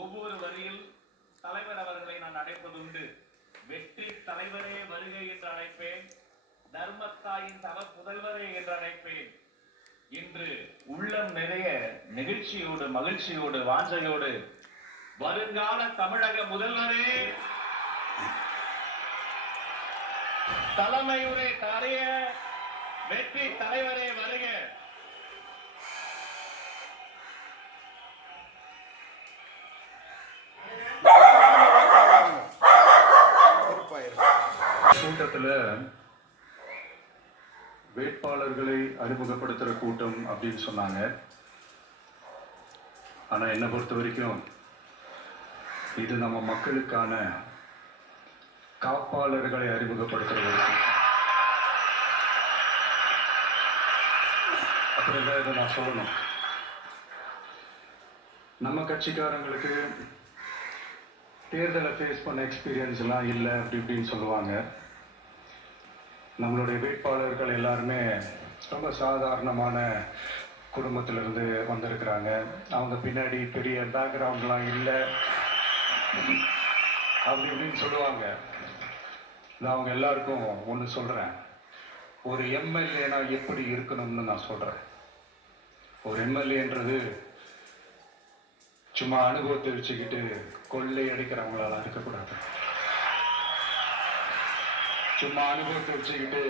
ஒவ்வொரு வரியில் தலைவர் அவர்களை நான் அழைப்பதுண்டு. வெற்றி தலைவரே வருகை என்று அழைப்பேன், தர்மத்தாயின் தவ புதல்வரே என்று அழைப்பேன். இன்று உள்ளம் நிறைய நெகிழ்ச்சியோடு மகிழ்ச்சியோடு வாஞ்சையோடு வருங்கால தமிழக முதல்வரே, தலைமை உரை தாரிய வெற்றி தலைவரே வருக. கூட்டத்துல வேட்பாளர்களை அறிமுகப்படுத்துற கூட்டம் அப்படின்னு சொன்னாங்க. ஆனா என்னை பொறுத்த வரைக்கும் இது நம்ம மக்களுக்கான காப்பாளர்களை அறிமுகப்படுத்துறது. அப்புறம் இதை நான் சொல்லணும், நம்ம கட்சிக்காரங்களுக்கு தேர்தலை ஃபேஸ் பண்ண எக்ஸ்பீரியன்ஸ் எல்லாம் இல்லை அப்படி இப்படின்னு சொல்லுவாங்க. நம்மளுடைய வேட்பாளர்கள் எல்லாருமே ரொம்ப சாதாரணமான குடும்பத்திலிருந்து வந்திருக்கிறாங்க. அவங்க பின்னாடி பெரிய பேக்ரவுண்ட்லாம் இல்லை அப்படி இப்படின்னு சொல்லுவாங்க. நான் அவங்க எல்லாருக்கும் ஒன்று சொல்கிறேன், ஒரு எம்எல்ஏனா எப்படி இருக்கணும்னு நான் சொல்கிறேன். ஒரு எம்எல்ஏன்றது சும்மா அனுபவத்தை வச்சுக்கிட்டு கொள்ளை அடிக்கிறவங்களால இருக்கக்கூடாது. சும்மா அனுபவத்தை வச்சுக்கிட்டு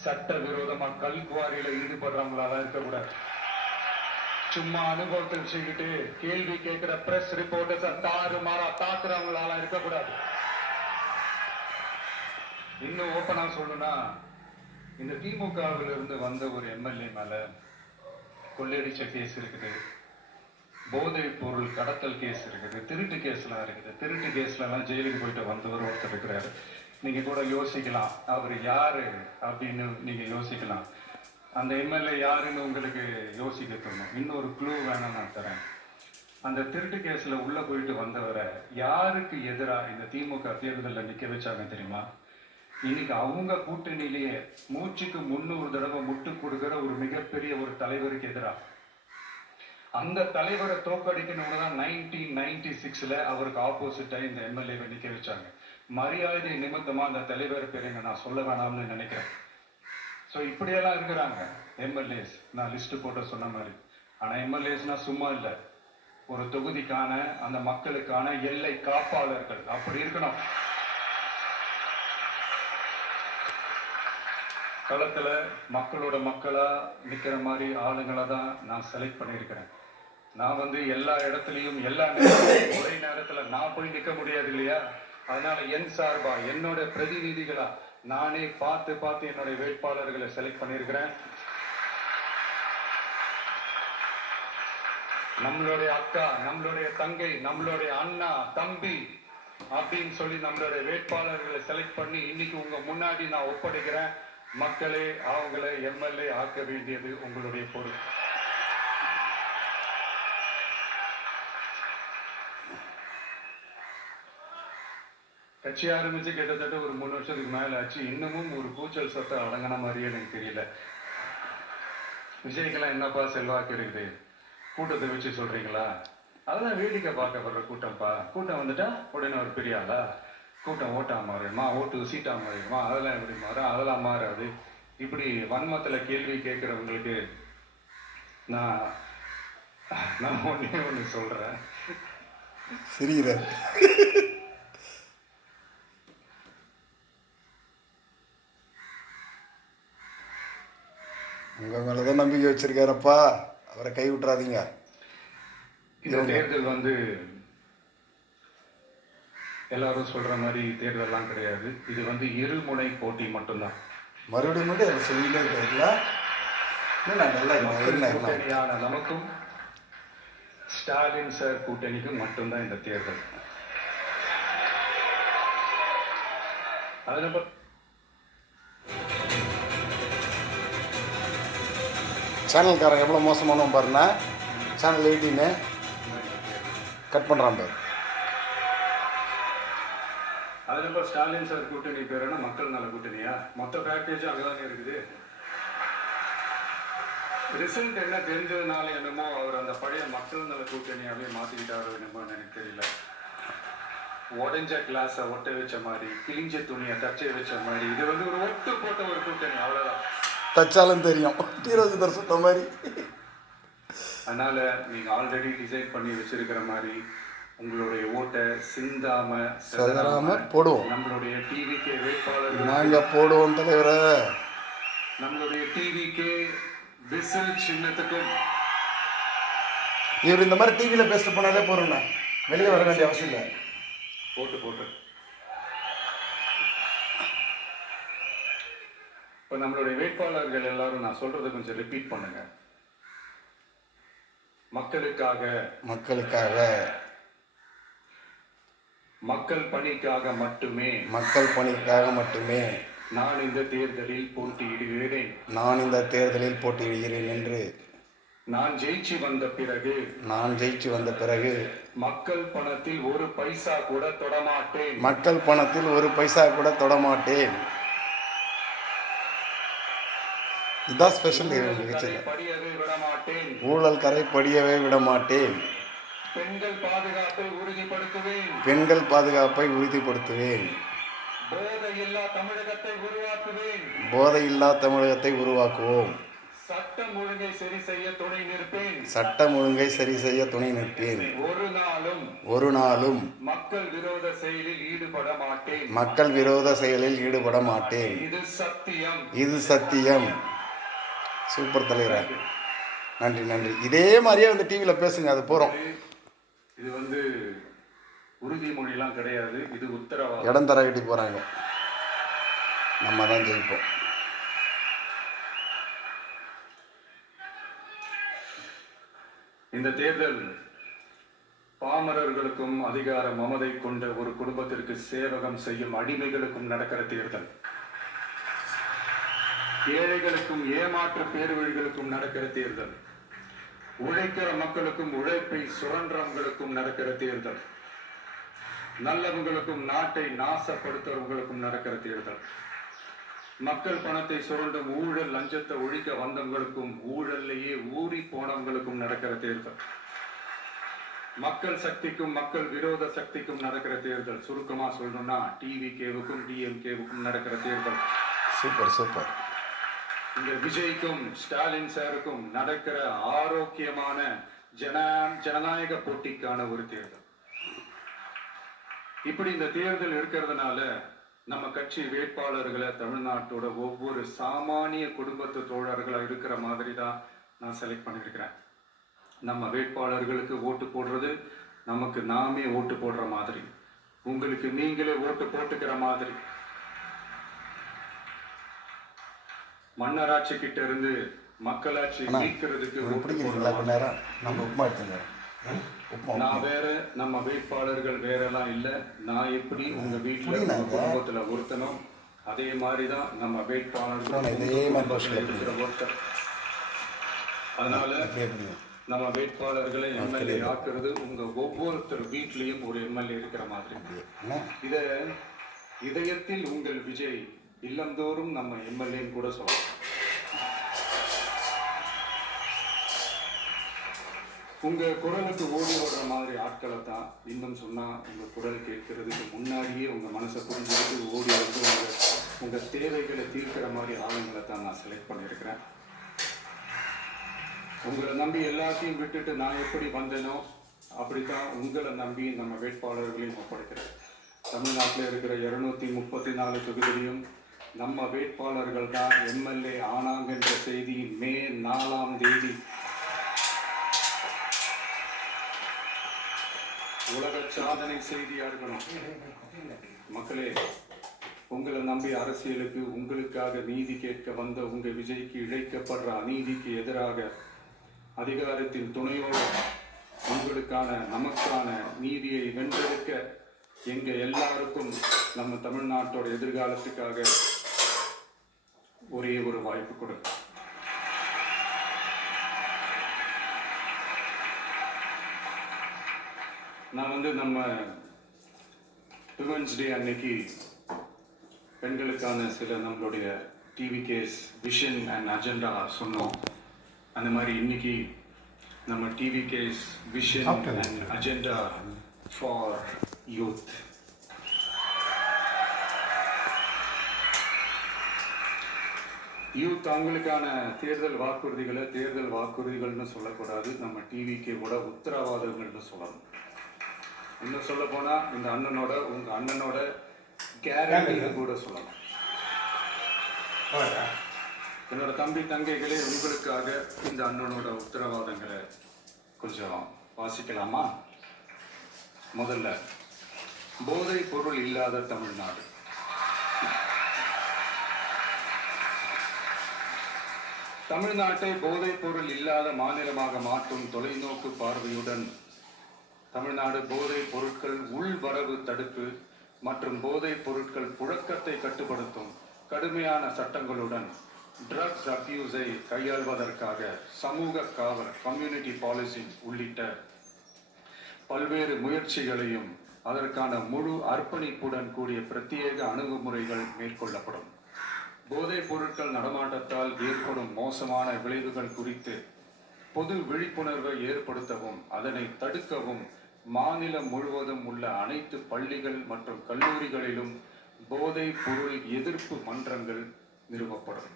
சட்ட விரோதமா கல்குவாரியில ஈடுபடுறவங்களால இருக்கக்கூடாது. சும்மா அனுபவத்தை வச்சுக்கிட்டு கேள்வி கேட்கிற பிரஸ் ரிப்போர்ட்டர்ஸ் தாறுமாறா தாக்குறவங்களால இருக்கக்கூடாது. இன்னும் ஓப்பனா சொல்லணும்னா, இந்த திமுகவில இருந்து வந்த ஒரு எம்எல்ஏ மேல கொள்ளையடிச்ச கேஸ் இருக்குது, போதைப் பொருள் கடத்தல் கேஸ் இருக்குது, திருட்டு கேஸ்லாம் இருக்குது. திருட்டு கேஸ்ல எல்லாம் ஜெயிலுக்கு போயிட்டு வந்தவர் ஒருத்தர் இருக்கிறாரு. நீங்க கூட யோசிக்கலாம், அவர் யாரு அப்படின்னு நீங்க யோசிக்கலாம். அந்த எம்எல்ஏ யாருன்னு உங்களுக்கு யோசிக்க தோணும். இன்னொரு க்ளூ வேணாம் நான் தரேன். அந்த திருட்டு கேஸ்ல உள்ள போயிட்டு வந்தவரை யாருக்கு எதிராக இந்த திமுக தேர்தலில் நிக்க வச்சாங்க தெரியுமா? இன்னைக்கு அவங்க கூட்டணியிலேயே மூச்சுக்கு 300 தடவை முட்டு கொடுக்கிற ஒரு மிகப்பெரிய ஒரு தலைவருக்கு எதிராக. அந்த தலைவரை தோக்கடிக்கணும்னு தான் 1996ல அவருக்கு ஆப்போசிட்டா இந்த எம்எல்ஏவை நிக்க வச்சாங்க. மரியாதை நிமித்தமா அந்த தலைவர் பேருங்க நான் சொல்ல வேணாம்னு நினைக்கிறேன். ஸோ இப்படியெல்லாம் இருக்கிறாங்க எம்எல்ஏஸ், நான் லிஸ்ட் போட்டு சொன்ன மாதிரி. ஆனா எம்எல்ஏஸ்னா சும்மா இல்லை, ஒரு தொகுதிக்கான அந்த மக்களுக்கான எல்லை காப்பாளர்கள். அப்படி இருக்கணும். களத்துல மக்களோட மக்களா நிக்கிற மாதிரி ஆளுங்களை தான் நான் செலக்ட் பண்ணியிருக்கிறேன். நான் எல்லா இடத்துலையும் எல்லா நேரத்திலும் ஒரே நேரத்துல நான் போய் நிக்க முடியாது இல்லையா? அதனால என் சார்பா என்னோட பிரதிநிதிகளா நானே பார்த்து என்னுடைய வேட்பாளர்களை செலக்ட் பண்ணியிருக்கிறேன். நம்மளுடைய அக்கா, நம்மளுடைய தங்கை, நம்மளுடைய அண்ணா, தம்பி அப்படின்னு சொல்லி நம்மளுடைய வேட்பாளர்களை செலக்ட் பண்ணி இன்னைக்கு உங்க முன்னாடி நான் ஒப்படைக்கிறேன். மக்களே, அவங்களை எம்எல்ஏ ஆக்க வேண்டியது உங்களுடைய பொறுப்பு. கட்சி ஆரம்பிச்சு கிட்டத்தட்ட ஒரு 3 வருஷத்துக்கு மேல ஆச்சு. இன்னமும் ஒரு கூச்சல் சத்தம் அடங்கின மாதிரியே எனக்கு தெரியல. விஜய்க்கெல்லாம் என்னப்பா செல்வாக்கு இருக்குது, கூட்டத்தை வச்சு சொல்றீங்களா? அதெல்லாம் வேடிக்கை பார்க்கப்படுற கூட்டம்ப்பா. கூட்டம் வந்துட்டா உடனே ஒரு பெரிய ஆளா? கூட்டம் ஓட்டா மாறிடுமா, ஓட்டு சீட்டா மாறிடுமா, அதெல்லாம் எப்படி மாறும்? அதெல்லாம் மாறாது. இப்படி வன்மத்துல கேள்வி கேட்கிறவங்களுக்கு நான் ஒண்ணு சொல்றேன். சிரிக்கிற உங்க மேலதான் நம்பிக்கை வச்சிருக்காரப்பா, அவரை கை விட்டுறாதீங்க. இந்த தேர்தல் எல்லாரும் சொல்ற மாதிரி தேர்தல்லாம் கிடையாது. இது இருமுனை போட்டி மட்டும்தான். மறுபடியும் அதை சொல்லிட்டே இருக்காருல்ல. கூட்டணியான நமக்கும் ஸ்டாலின் சார் கூட்டணிக்கும் மட்டும்தான் இந்த தேர்தல். அதனால சேனல்காரன் எவ்வளோ மோசமானவன் பாருன்னா, சேனல் 18 கட் பண்ணுறான் பாரு. அதுக்கப்புறம் ஸ்டாலின் சார் கூட்டணி பேருன்னா மக்கள் நல கூட்டணியா? மொத்த பேக்கேஜ் அங்கதானே இருக்குது. ரிசல்ட் என்ன தெரிஞ்சதுனால என்னமோ அவர் அந்த பழைய மக்கள் நல கூட்டணியாவே மாத்திக்கிட்டாரோ என்னமோ எனக்கு தெரியல. உடஞ்ச கிளாஸை ஒட்ட வச்ச மாதிரி, கிழிஞ்ச துணியை தச்சை வச்ச மாதிரி, இது வந்து ஒரு ஒட்டு போட்ட ஒரு கூட்டணி, அவ்வளவுதான். தச்சாலும் தெரியும் ஹீரோஜிதர் சொன்ன மாதிரி. அதனால நீங்க ஆல்ரெடி டிசைட் பண்ணி வச்சிருக்கிற மாதிரி உங்களுடைய ஓட்டை சிந்தாம சதராம போடுவோம். நம்மளுடைய டிவிகே வேட்பாளர்கள் நாங்க போடுவோம் தலைவரை. நம்மளுடைய டிவிகே விசில் சின்னத்துக்கும். இவர் இந்த மாதிரி டிவியில பேசிட்டு போனாலே போறோம்ண்ணா, வெளியே வர வேண்டிய அவசியம் இல்லை. போட்டு இப்ப நம்மளுடைய வேட்பாளர்கள் எல்லாரும் நான் சொல்றதை கொஞ்சம் ரிப்பீட் பண்ணுங்க. மக்களுக்காக, மக்களுக்காக, மக்கள் பணிக்காக மட்டுமே, மக்கள் பணிக்காக மட்டுமே நான் இந்த தேர்தலில் போட்டியிடுகிறேன். நான் இந்த தேர்தலில் போட்டியிடுகிறேன் என்று நான் ஜெயிச்சு வந்த பிறகு, நான் ஜெயிச்சு வந்த பிறகு மக்கள் பணத்தில் ஒரு பைசா கூட தொடமாட்டேன். மக்கள் பணத்தில் ஒரு பைசா கூட தொடமாட்டேன். இதுதான் ஸ்பெஷல். படியவே விட மாட்டேன். ஊழல் கரை படியவே விட மாட்டேன். பெண்கள் பாதுகாப்பை உறுதிப்படுத்துவேன். பெண்கள் பாதுகாப்பை உறுதிப்படுத்துவேன். போதையில்லா தமிழகத்தை உருவாக்குவேன். போதையில்லா தமிழகத்தை உருவாக்குவோம். சட்டம் ஒழுங்கை சரி செய்ய துணை நிற்பேன். சட்டம் ஒழுங்கை சரி செய்ய துணை நிற்பேன். ஒரு நாளும் மக்கள் விரோத செயலில் ஈடுபட மாட்டேன். மக்கள் விரோத செயலில் ஈடுபட மாட்டேன். இது சத்தியம். இது சத்தியம். சூப்பர் தலைவர், நன்றி நன்றி. இதே மாதிரியே வந்து டிவியில் பேசுங்க, அது போகிறோம். இது வந்து உறுதிமொழிலாம் கிடையாது, இது உத்தரவாதம். இடம் தர கட்டி போகிறாங்க, நம்ம தான் ஜெயிப்போம். இந்த தேர்தல் பாமரர்களுக்கும் அதிகார மமதை கொண்ட ஒரு குடும்பத்திற்கு சேவகம் செய்யும் அடிமைகளுக்கும் நடக்கிற தேர்தல். ஏழைகளுக்கும் ஏமாற்று பேர்வழிகளுக்கும் நடக்கிற தேர்தல். உழைக்கிற மக்களுக்கும் உழைப்பை சுரன்றவங்களுக்கும் நடக்கிற தேர்தல். நல்லவங்களுக்கும் நாட்டை நாசப்படுத்துறவங்களுக்கும் நடக்கிற தேர்தல். மக்கள் பணத்தை சுரண்டும் ஊழல் லஞ்சத்தை ஒழிக்க வந்தவங்களுக்கும் ஊழல்லையே ஊறி போனவங்களுக்கும் நடக்கிற தேர்தல். மக்கள் சக்திக்கும் மக்கள் விரோத சக்திக்கும் நடக்கிற தேர்தல். சுருக்கமா சொல்லணும்னா டிவிகேவுக்கும் டிஎம்கேவுக்கும் நடக்கிற தேர்தல். Super super. இந்த விஜய்க்கும் ஸ்டாலின் சாருக்கும் நடக்கிற ஆரோக்கியமான ஜனநாயக போட்டிக்கான ஒரு தேர்தல். இப்படி இந்த தேர்தல் இருக்கிறதுனால நம்ம கட்சி வேட்பாளர்களை தமிழ்நாட்டோட ஒவ்வொரு சாமானிய குடும்பத்து தோழர்களா இருக்கிற மாதிரி தான் நான் செலக்ட் பண்ணியிருக்கிறேன். நம்ம வேட்பாளர்களுக்கு ஓட்டு போடுறது நமக்கு நாமே ஓட்டு போடுற மாதிரி, உங்களுக்கு நீங்களே ஓட்டு போட்டுக்கிற மாதிரி. மன்னராட்சி கிட்ட இருந்து மக்களாட்சி மீட்கிறதுக்கு நான் வேற, நம்ம வேட்பாளர்கள் வேறெல்லாம் இல்லை. நான் எப்படி உங்க வீட்டுல குடும்பத்துல ஒருத்தனும், அதே மாதிரிதான் நம்ம வேட்பாளர்கள் ஒருத்தர். அதனால நம்ம வேட்பாளர்களை எம்எல்ஏ ஆக்குறது உங்க ஒவ்வொருத்தர் வீட்லயும் ஒரு எம்எல்ஏ இருக்கிற மாதிரி. இத இதயத்தில் உங்கள் விஜய் இல்லந்தோறும் நம்ம எம்எல்ஏன்னு கூட சொல்லலாம். உங்க குரலுக்கு ஓடி ஓடுற மாதிரி ஆட்களை தான், இன்னும் சொன்னா உங்க குரல் கேட்கறதுக்கு முன்னாடியே உங்க மனசை புரிஞ்சுக்கிட்டு ஓடி வந்து உங்க தேவைகளை தீர்க்கிற மாதிரி ஆளுங்களை தான் நான் செலக்ட் பண்ணியிருக்கிறேன். உங்களை நம்பி எல்லாத்தையும் விட்டுட்டு நான் எப்படி வந்தேனோ அப்படித்தான் உங்களை நம்பி நம்ம வேட்பாளர்களையும் ஒப்படைக்கிறேன். தமிழ்நாட்டில் இருக்கிற 234 தொகுதியிலையும் நம்ம வேட்பாளர்கள் தான் எம்எல்ஏ ஆனாங்கன்ற செய்தி மே 4ஆம் தேதி உலக சாதனை செய்தியா இருக்கணும். மக்களே, உங்களை நம்பி அரசியலுக்கு உங்களுக்காக நீதி கேட்க வந்த உங்க விஜய்க்கு இழைக்கப்படுற அநீதிக்கு எதிராக அதிகாரத்தின் துணையோடு உங்களுக்கான நமக்கான நீதியை வென்றெடுக்க எங்க எல்லாருக்கும் நம்ம தமிழ்நாட்டோட எதிர்காலத்துக்காக ஒரே ஒரு வாய்ப்பு கொடுங்க. நான் நம்ம விமன்ஸ் டே அன்னைக்கு பெண்களுக்கான சில நம்மளுடைய டிவிகேஸ் விஷன் அண்ட் அஜெண்டா சொன்னோம். அந்த மாதிரி இன்னைக்கு நம்ம TVK's vision and agenda for youth. Youth அவங்களுக்கான தேர்தல் வாக்குறுதிகள்னு சொல்லக்கூடாது, நம்ம டிவிகேவோட உத்தரவாதங்கள்னு சொல்லணும். இன்னும் சொல்ல போனா இந்த அண்ணனோட உங்க அண்ணனோட கேரண்டின்னு கூட சொல்லலாம். என்னோட தம்பி தங்கைகளே, உங்களுக்காக இந்த அண்ணனோட உத்தரவாதங்களை கொஞ்சம் வாசிக்கலாமா? முதல்ல, போதை பொருள் இல்லாத தமிழ்நாடு. தமிழ்நாட்டை போதைப் பொருள் இல்லாத மாநிலமாக மாற்றும் தொலைநோக்கு பார்வையுடன் தமிழ்நாடு போதைப் பொருட்கள் உள்வரவு தடுப்பு மற்றும் போதைப் பொருட்கள் புழக்கத்தை கட்டுப்படுத்தும் கடுமையான சட்டங்களுடன் ட்ரக்ஸ் அபியூஸை கையாள்வதற்காக சமூக காவல் கம்யூனிட்டி பாலிசி உள்ளிட்ட பல்வேறு முயற்சிகளையும் அதற்கான முழு அர்ப்பணிப்புடன் கூடிய பிரத்யேக அணுகுமுறைகள் மேற்கொள்ளப்படும். போதைப் பொருட்கள் நடமாட்டத்தால் ஏற்படும் மோசமான விளைவுகள் குறித்து பொது விழிப்புணர்வை ஏற்படுத்தவும் அதனை தடுக்கவும் மாநிலம் முழுவதும் உள்ள அனைத்து பள்ளிகள் மற்றும் கல்லூரிகளிலும் போதைப் பொருள் எதிர்ப்பு மன்றங்கள் நிறுவப்படும்.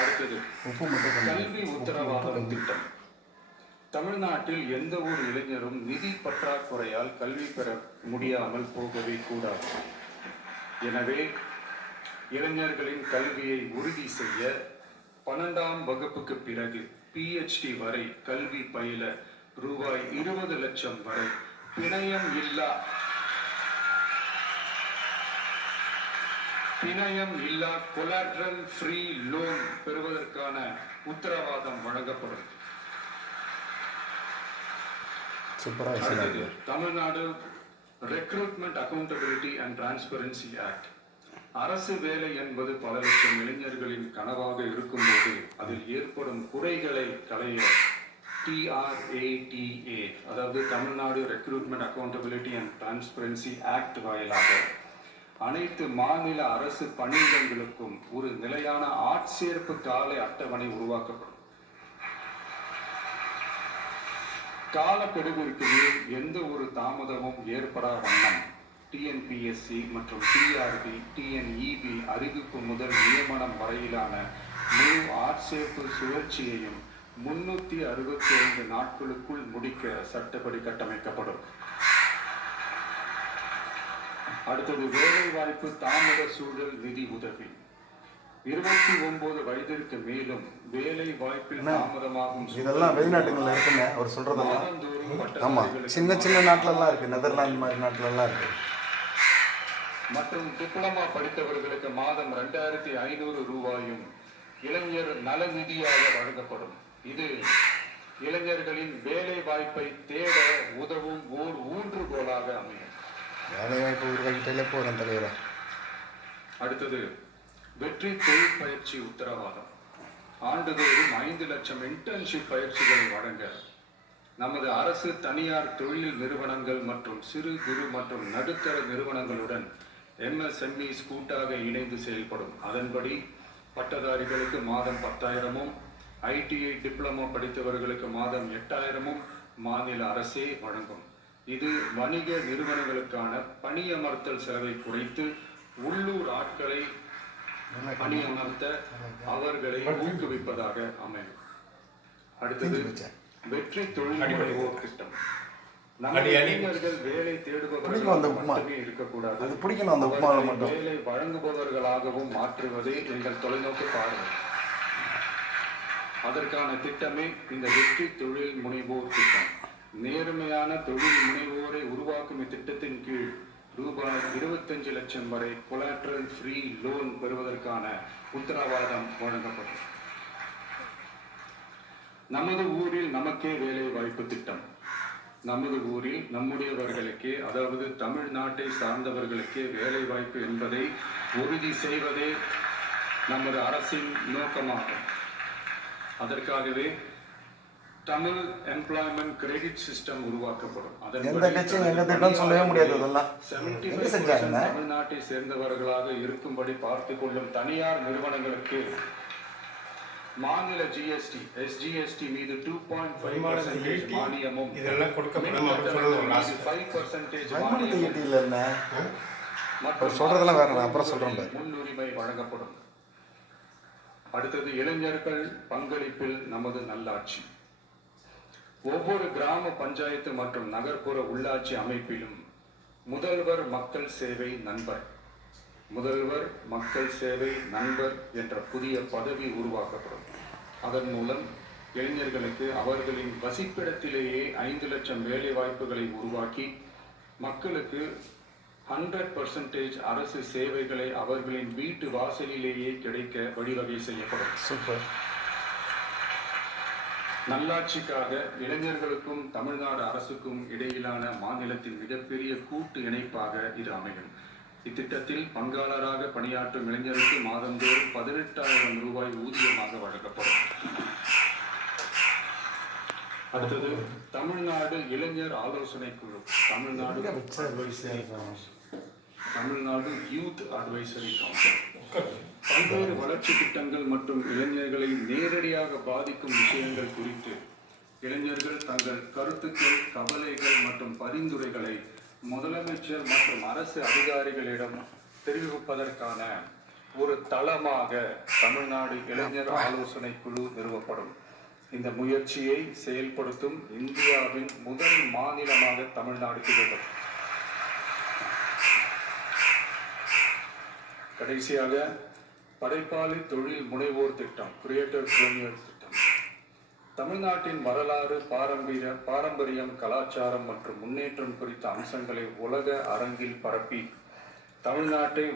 அடுத்தது, கல்வி உத்தரவாதம் திட்டம். தமிழ்நாட்டில் எந்த ஒரு இளைஞரும் நிதி பற்றாக்குறையால் கல்வி பெற முடியாமல் போகவே கூடாது. எனவே இளைஞர்களின் கல்வியை உறுதி செய்ய 12ஆம் வகுப்புக்கு பிறகு PhD வரை கல்வி பயில ரூபாய் 20 லட்சம் வரை பிணையம் இல்லா கொலாட்ரல் ஃப்ரீ லோன் பெறுவதற்கான உத்தரவாதம் வழங்கப்படும். Tamil Nadu recruitment accountability and transparency act. அரசு வேலை என்பது பல லட்சம் இளைஞர்களின் கனவாக இருக்கும்போது அதில் ஏற்படும் குறைகளை களைய TRATA, அதாவது Tamil Nadu recruitment accountability and transparency act வாயிலாக அனைத்து மாநில அரசு பணியிடங்களுக்கும் ஒரு நிலையான ஆட்சேர்ப்பு கால அட்டவணை உருவாக்கப்படும். காலக்கெடுவிற்கு மேல் எந்த ஒரு தாமதமும் ஏற்படா வண்ணம் TNPSC மற்றும் TRB, TNEB அறிவிப்பு முதல் நியமனம் வரையிலான முழு ஆட்சேர்ப்பு சுழற்சியையும் 365 நாட்களுக்குள் முடிக்க சட்டப்படி கட்டமைக்கப்படும். அடுத்தது, வேலைவாய்ப்பு தாமத சூழல் நிதி உதவி. 29 வயதிற்கு மேலும் வேலை வாய்ப்பில் தாமதமாகும் இதெல்லாம் வெளிநாட்டுகள்ல இருக்குங்க அவர் சொல்றதெல்லாம். ஆமா, சின்ன சின்ன நாட்டிலலாம் இருக்கு, நெதர்லாந்து மாதிரி நாட்டிலலாம் இருக்கு. மற்றும் டிப்ளமா படித்தவர்களுக்கு மாதம் 2500 ரூபாயும் இளைஞர் நல நிதியாக வழங்கப்படும். இது இளைஞர்களின் வேலை வாய்ப்பை தேட உதவும் ஓர் ஊன்றுகோலாக அமையும். வேலை வாய்ப்பு உருவாக்கிட்டாலே போறேன் தலைவரே. அடுத்தது, வெற்றி தொழில் பயிற்சி உத்தரவாதம். ஆண்டுதோறும் 5 லட்சம் இன்டர்ன்ஷிப் பயிற்சிகளை வழங்க நமது அரசு தனியார் தொழில் நிறுவனங்கள் மற்றும் சிறு குறு மற்றும் நடுத்தர நிறுவனங்களுடன் MSMEs கூட்டாக இணைந்து செயல்படும். அதன்படி பட்டதாரிகளுக்கு மாதம் 10,000-உம் ITI டிப்ளமோ படித்தவர்களுக்கு மாதம் 8,000-உம் மாநில அரசே வழங்கும். இது வணிக நிறுவனங்களுக்கான பணியமர்த்தல் செலவை குறைத்து உள்ளூர் ஆட்களை பணியமர்த்த அவர்களை ஊக்குவிப்பதாக அமையும். அடுத்தது, வெற்றி தொழில் முனைவோர் திட்டம். நம்ம இளைஞர்கள் வேலை தேடுபவர்களாக மட்டுமே இருக்கக்கூடாது, வேலை வழங்குபவர்களாகவும் மாற்றுவதே எங்கள் தொலைநோக்கு பார்வை. அதற்கான திட்டமே இந்த வெற்றி தொழில் முனைவோர் திட்டம். நேர்மையான தொழில் முனைவோரை உருவாக்கும் இத்திட்டத்தின் கீழ் ரூபாய் 25 லட்சம் வரை கொலாட்ரல் ஃப்ரீ லோன் பெறுவதற்கான உத்தரவாதம் வழங்கப்படும். நமது ஊரில் நமக்கே வேலை வாய்ப்பு திட்டம். நமது ஊரில் நம்முடையவர்களுக்கே, அதாவது தமிழ்நாட்டை சார்ந்தவர்களுக்கே வேலை வாய்ப்பு என்பதை உறுதி செய்வதே நமது அரசின் நோக்கமாகும். அதற்காகவே தமிழ் எம்ப்ளாய்மெண்ட் கிரெடிட் சிஸ்டம் உருவாக்கப்படும். தமிழ்நாட்டை சேர்ந்தவர்களாக இருக்கும்படி பார்த்துக் கொள்ளும் தனியார் நிறுவனங்களுக்கு மாநில ஜிஎஸ்டி எஸ்ஜிஎஸ்டி மீது 2.5% மானியமும் இதெல்லாம் கொடுக்கப்படும் அப்படின்னு சொல்றது ஒரு லாஸ்ட் 5% வருமானத்தை மானியமும் ஈட்டியில் என்ன அவர் சொல்றதெல்லாம் வேற, நான் அப்புறம் சொல்றேன் பாரு. முன்னுரிமை வழங்கப்படும். அடுத்தது இளைஞர்கள் பங்களிப்பில் நமது நல்லாட்சி. ஒவ்வொரு கிராம பஞ்சாயத்து மற்றும் நகர்ப்புற உள்ளாட்சி அமைப்பிலும் முதல்வர் மக்கள் சேவை நண்பர் என்ற புதிய பதவி உருவாக்கப்படும். அதன் மூலம் இளைஞர்களுக்கு அவர்களின் வசிப்பிடத்திலேயே 5 லட்சம் வேலை வாய்ப்புகளை உருவாக்கி மக்களுக்கு 100% அரசு சேவைகளை அவர்களின் வீட்டு வாசலிலேயே கிடைக்க வழிவகை செய்யப்படும். சூப்பர். நல்லாட்சிக்காக இளைஞர்களுக்கும் தமிழ்நாடு அரசுக்கும் இடையிலான மாநிலத்தின் மிகப்பெரிய கூட்டு இணைப்பாக இது அமையும். இத்திட்டத்தில் பங்காளராக பணியாற்றும் இளைஞருக்கு மாதந்தோறும் 18,000 ரூபாய் ஊதியமாக வழங்கப்படும். அடுத்தது தமிழ்நாடு இளைஞர் ஆலோசனை குழு. தமிழ்நாடு யூத் அட்வைசரி கவுன்சில் பல்வேறு வளர்ச்சி திட்டங்கள் மற்றும் இளைஞர்களை நேரடியாக பாதிக்கும் விஷயங்கள் குறித்து இளைஞர்கள் தங்கள் கருத்துக்கள், கவலைகள் மற்றும் பரிந்துரைகளை முதலமைச்சர் மற்றும் அரசு அதிகாரிகளிடம் தெரிவிப்பதற்கான ஒரு தளமாக தமிழ்நாடு இளைஞர் ஆலோசனை குழு நிறுவப்படும். இந்த முயற்சியை செயல்படுத்தும் இந்தியாவின் முதல் மாநிலமாக தமிழ்நாடு திகழும். கடைசியாக படைப்பாளி தொழில் முனைவோர் திட்டம், கிரியேட்டர் பிரீமியர் திட்டம். தமிழ்நாட்டின் வரலாறு, பாரம்பரியம், கலாச்சாரம் மற்றும் முன்னேற்றம் குறித்த அம்சங்களை உலக அரங்கில் பரப்பி தமிழ்நாட்டை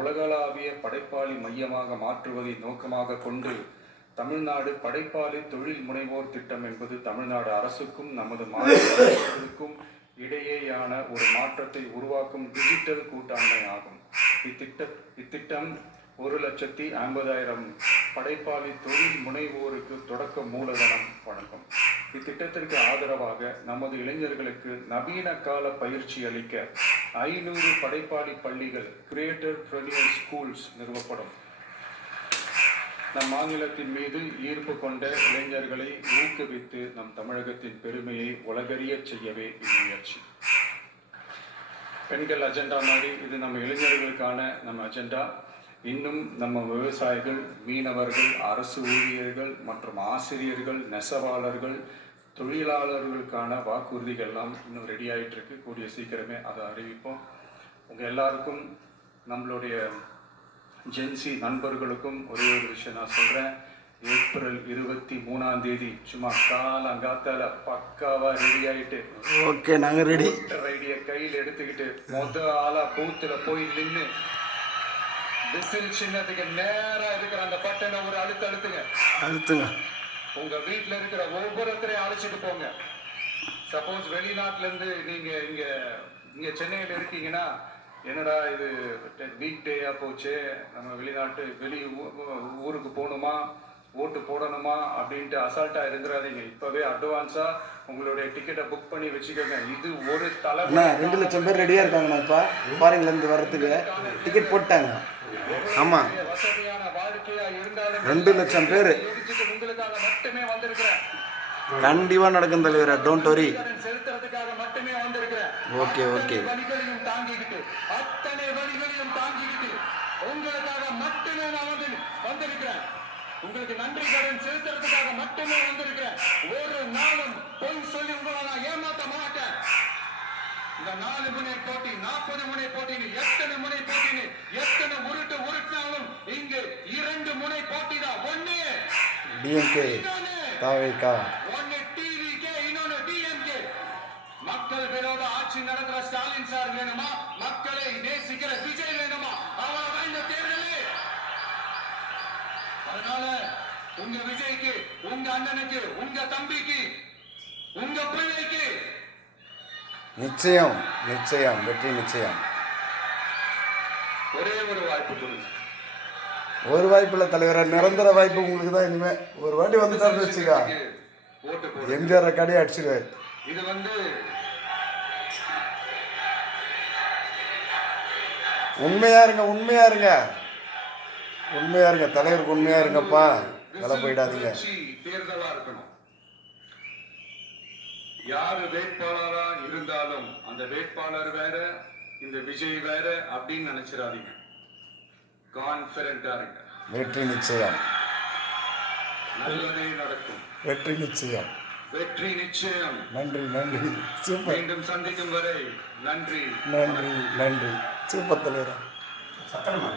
உலகளாவிய படைப்பாளி மையமாக மாற்றுவதை நோக்கமாக கொண்டு தமிழ்நாடு படைப்பாளி தொழில் முனைவோர் திட்டம் என்பது தமிழ்நாடு அரசுக்கும் நமது மாநிலங்களுக்கும் இடையேயான ஒரு மாற்றத்தை உருவாக்கும் டிஜிட்டல் கூட்டாண்மை ஆகும். இத்திட்டம் 1,50,000 படைப்பாளி தொழில் முனைவோருக்கு தொடக்க மூலதனம் வழங்கும். இத்திட்டத்திற்கு ஆதரவாக நமது இளைஞர்களுக்கு நவீன கால பயிற்சி அளிக்க 500 படைப்பாளி பள்ளிகள், கிரியேட்டர் பிரீமியர் ஸ்கூல்ஸ் நிறுவப்படும். நம் மாநிலத்தின் மீது ஈர்ப்பு கொண்ட இளைஞர்களை ஊக்குவித்து நம் தமிழகத்தின் பெருமையை உலகறிய செய்யவே இம்முயற்சி. பெண்கள் அஜெண்டா மாதிரி இது நம்ம இளைஞர்களுக்கான நம்ம அஜெண்டா. இன்னும் நம்ம விவசாயிகள், மீனவர்கள், அரசு ஊழியர்கள் மற்றும் ஆசிரியர்கள், நெசவாளர்கள், தொழிலாளர்களுக்கான வாக்குறுதிகள்லாம் இன்னும் ரெடி ஆகிட்டு இருக்கு. கூடிய சீக்கிரமே அதை அறிவிப்போம். உங்கள் எல்லாருக்கும், நம்மளுடைய ஜென்சி நண்பர்களுக்கும் ஒரே ஒரு விஷயம் நான் சொல்கிறேன். ஏப்ரல் 23ஆம் தேதி சும்மா காலங்காத்தால பக்காவா ரெடி ஆகிட்டு, ஓகே, நாங்கள் ரெடி. ஐடியை கையில் எடுத்துக்கிட்டு ஆளா பூத்துல போய் நின்று விசில் சின்னத்துக்கு நேரா இருக்கிற அந்த பட்டனை ஒரு அழுத்துங்க. உங்க வீட்டுல இருக்கிற ஒவ்வொருத்தரையும் அழைச்சிட்டு போங்க. சப்போஸ் வெளிநாட்டுல இருந்து நீங்க இங்க சென்னையில இருக்கீங்கன்னா, என்னடா இது வீக் டேயா போச்சு, நம்ம வெளி ஊருக்கு போகணுமா, ஓட்டு போடணுமா அப்படின்ட்டு அசால்ட்டா இருக்கிறாதீங்க. இப்பவே அட்வான்ஸா உங்களுடைய டிக்கெட்டை புக் பண்ணி வச்சுக்கோங்க. இது ஒரு தலைமை 2 லட்சம் பேர் ரெடியா இருக்காங்கண்ணா. இப்ப ஃபாரின்ல இருந்து வர்றதுக்கு டிக்கெட் போட்டாங்க. ஆமா, வசதியான வாழ்க்கையா இருந்தாலும் 2 லட்சம் பேர் உங்களுக்காக மட்டுமே வந்திருக்கிறேன். கண்டிப்பா நடக்கும் தலைவரே, டோன்ட் வரி. செலுத்துறதுக்காக மட்டுமே வந்திருக்கிறேன். ஓகே வழிகளையும் தாங்கிக்கிட்டு, அத்தனை வழிகளையும் தாங்கிக்கிட்டு உங்களுக்காக மட்டுமே நான் வந்திருக்கிறேன். உங்களுக்கு நன்றி கடன் செலுத்துறதுக்காக மட்டுமே வந்திருக்கிறேன். ஒரு நாளும் பொய் சொல்லி உங்களை நான் ஏமாத்த மாட்டேன். இந்த 4 முனை போட்டி, 40 முனை போட்டின்னு, எத்தனை முனை போட்டின்னு, எத்தனை உருட்டினாலும் இங்கு 2 முனை போட்டி தான். ஒண்ணு டிஎம்கே, தாவேகா, ஒண்ணு டிவிகே, இன்னொன்னு டிஎம்கே. மக்கள் விரோத ஆட்சி நடக்கிற ஸ்டாலின் சார் வேணுமா, மக்களை நேசிக்கிற விஜய் வேணுமா? அவ்வளவுதான் இந்த தேர்தலே. அதனால உங்க விஜய்க்கு, உங்க அண்ணனுக்கு, உங்க தம்பிக்கு, உங்க பிள்ளைக்கு நிச்சயம் வெற்றி நிச்சயம். ஒரே ஒரு வாய்ப்பு கொடுங்க. ஒரு வாய்ப்பு இல்லை தலைவரே, நிரந்தர வாய்ப்பு உங்களுக்கு தான். இனிமே ஒரு வாட்டி வந்துட்டாருன்னு வச்சுக்கா, எம்ஜிஆர் ரெக்கார்டே அடிச்சிருவாரு. இது உண்மையா இருங்க தலைவருக்கு உண்மையா இருங்கப்பா. வேலை போயிடாதீங்க. தேர்தலா இருக்கணும். யாரு வேட்பாளரா இருந்தாலும் அந்த வேட்பாளர் வேற, இந்த விஜய் வேற அப்படின்னு நினைச்சிடாதீங்க. கான்பிடண்டா இருங்க. வெற்றி நிச்சயம். நல்லதே நடக்கும். வெற்றி நிச்சயம். வெற்றி நிச்சயம். நன்றி நன்றி. சூப்பர். மீண்டும் சந்திக்கும் வரை நன்றி. நன்றி நன்றி. சூப்பர் தலைவரா. சக்கரமா